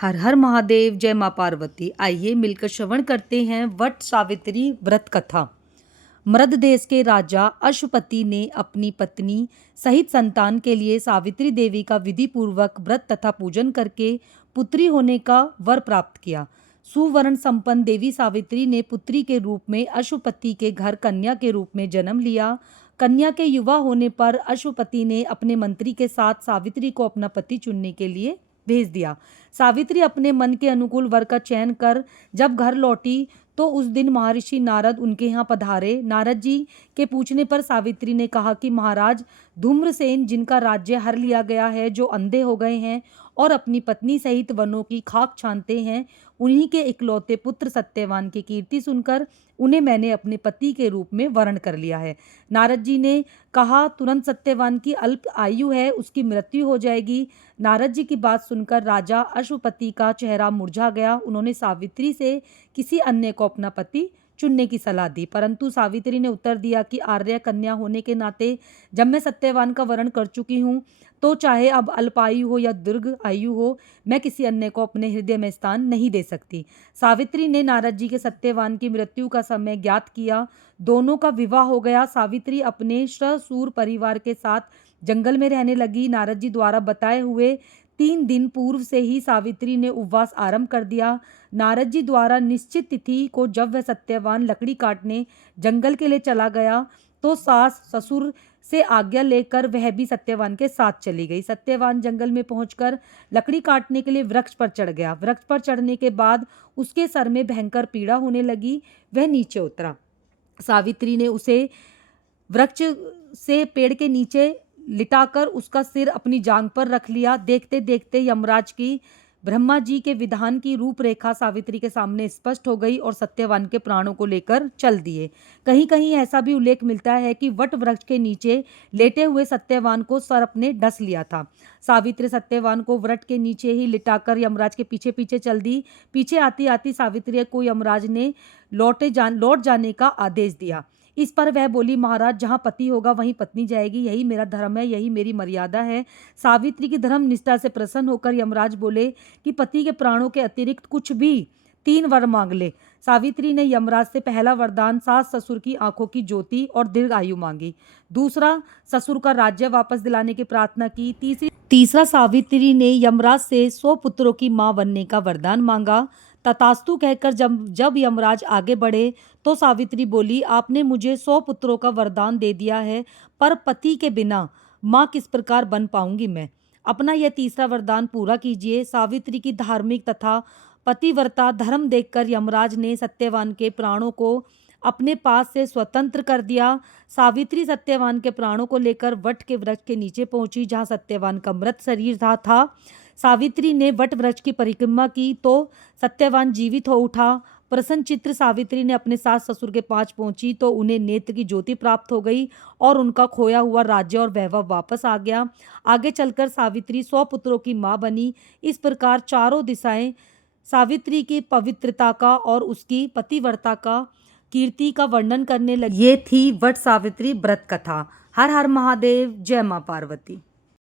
हर हर महादेव, जय माँ पार्वती। आइए मिलकर श्रवण करते हैं वट सावित्री व्रत कथा। मृद देश के राजा अश्वपति ने अपनी पत्नी सहित संतान के लिए सावित्री देवी का विधि पूर्वक व्रत तथा पूजन करके पुत्री होने का वर प्राप्त किया। सुवर्ण संपन्न देवी सावित्री ने पुत्री के रूप में अश्वपति के घर कन्या के रूप में जन्म लिया। कन्या के युवा होने पर अश्वपति ने अपने मंत्री के साथ सावित्री को अपना पति चुनने के लिए भेज दिया। सावित्री अपने मन के अनुकूल वर का चयन कर जब घर लौटी तो उस दिन महर्षि नारद उनके यहाँ पधारे। नारद जी के पूछने पर सावित्री ने कहा कि महाराज, धूम्रसेन जिनका राज्य हर लिया गया है, जो अंधे हो गए हैं और अपनी पत्नी सहित वनों की खाक छानते हैं, उन्हीं के इकलौते पुत्र सत्यवान की कीर्ति सुनकर उन्हें मैंने अपने पति के रूप में वर्ण कर लिया है। नारद जी ने कहा, तुरंत सत्यवान की अल्प आयु है, उसकी मृत्यु हो जाएगी। नारद जी की बात सुनकर राजा अश्वपति का चेहरा मुरझा गया। उन्होंने सावित्री से किसी अन्य को अपना पति चुनने की सलाह दी, परंतु सावित्री ने उत्तर दिया कि आर्य कन्या होने के नाते जब मैं सत्यवान का वर्ण कर चुकी हूँ तो चाहे अब अल्पायु हो या दीर्घ आयु हो, मैं किसी अन्य को अपने हृदय में स्थान नहीं दे सकती। सावित्री ने नारद जी के सत्यवान की मृत्यु का समय ज्ञात किया। दोनों का विवाह हो गया। सावित्री अपने श्रसूर परिवार के साथ जंगल में रहने लगी। नारद जी द्वारा बताए हुए 3 दिन पूर्व से ही सावित्री ने उपवास आरंभ कर दिया। नारद जी द्वारा निश्चित तिथि को जब वह सत्यवान लकड़ी काटने जंगल के लिए चला गया तो सास ससुर से आज्ञा लेकर वह भी सत्यवान के साथ चली गई। सत्यवान जंगल में पहुंचकर लकड़ी काटने के लिए वृक्ष पर चढ़ गया। वृक्ष पर चढ़ने के बाद उसके सर में भयंकर पीड़ा होने लगी। वह नीचे उतरा। सावित्री ने उसे वृक्ष से पेड़ के नीचे लिटाकर उसका सिर अपनी जांघ पर रख लिया। देखते देखते यमराज की ब्रह्मा जी के विधान की रूपरेखा सावित्री के सामने स्पष्ट हो गई और सत्यवान के प्राणों को लेकर चल दिए। कहीं कहीं ऐसा भी उल्लेख मिलता है कि वट वृक्ष के नीचे लेटे हुए सत्यवान को सर्प ने डस लिया था। सावित्री सत्यवान को वट के नीचे ही लिटाकर यमराज के पीछे पीछे चल दी। पीछे आती आती सावित्री को यमराज ने लौट जाने का आदेश दिया। इस पर वह बोली, महाराज, जहाँ पति होगा वहीं पत्नी जाएगी, यही मेरा धर्म है, यही मेरी मर्यादा है। सावित्री की धर्म निष्ठा से प्रसन्न होकर यमराज बोले कि पति के प्राणों के अतिरिक्त कुछ भी 3 वर मांग ले। सावित्री ने यमराज से पहला वरदान सास ससुर की आंखों की ज्योति और दीर्घ आयु मांगी। दूसरा, ससुर का राज्य वापस दिलाने की प्रार्थना की। तीसरा, सावित्री ने यमराज से 100 पुत्रों की मां बनने का वरदान मांगा। तथास्तु कहकर जब यमराज आगे बढ़े तो सावित्री बोली, आपने मुझे 100 पुत्रों का वरदान दे दिया है, पर पति के बिना माँ किस प्रकार बन पाऊंगी मैं? अपना यह तीसरा वरदान पूरा कीजिए। सावित्री की धार्मिक तथा पतिव्रता धर्म देखकर यमराज ने सत्यवान के प्राणों को अपने पास से स्वतंत्र कर दिया। सावित्री सत्यवान के प्राणों को लेकर वट के वृक्ष के नीचे पहुंची, जहां सत्यवान का मृत शरीर था। सावित्री ने वट वृक्ष की परिक्रमा की तो सत्यवान जीवित हो उठा। प्रसन्न चित्र सावित्री ने अपने सास ससुर के पास पहुंची तो उन्हें नेत्र की ज्योति प्राप्त हो गई और उनका खोया हुआ राज्य और वैभव वापस आ गया। आगे चलकर सावित्री 100 पुत्रों की मां बनी। इस प्रकार चारों दिशाएं सावित्री की पवित्रता का और उसकी पतिव्रता का कीर्ति का वर्णन करने लगी। ये थी वट सावित्री व्रत कथा। हर हर महादेव, जय मां पार्वती।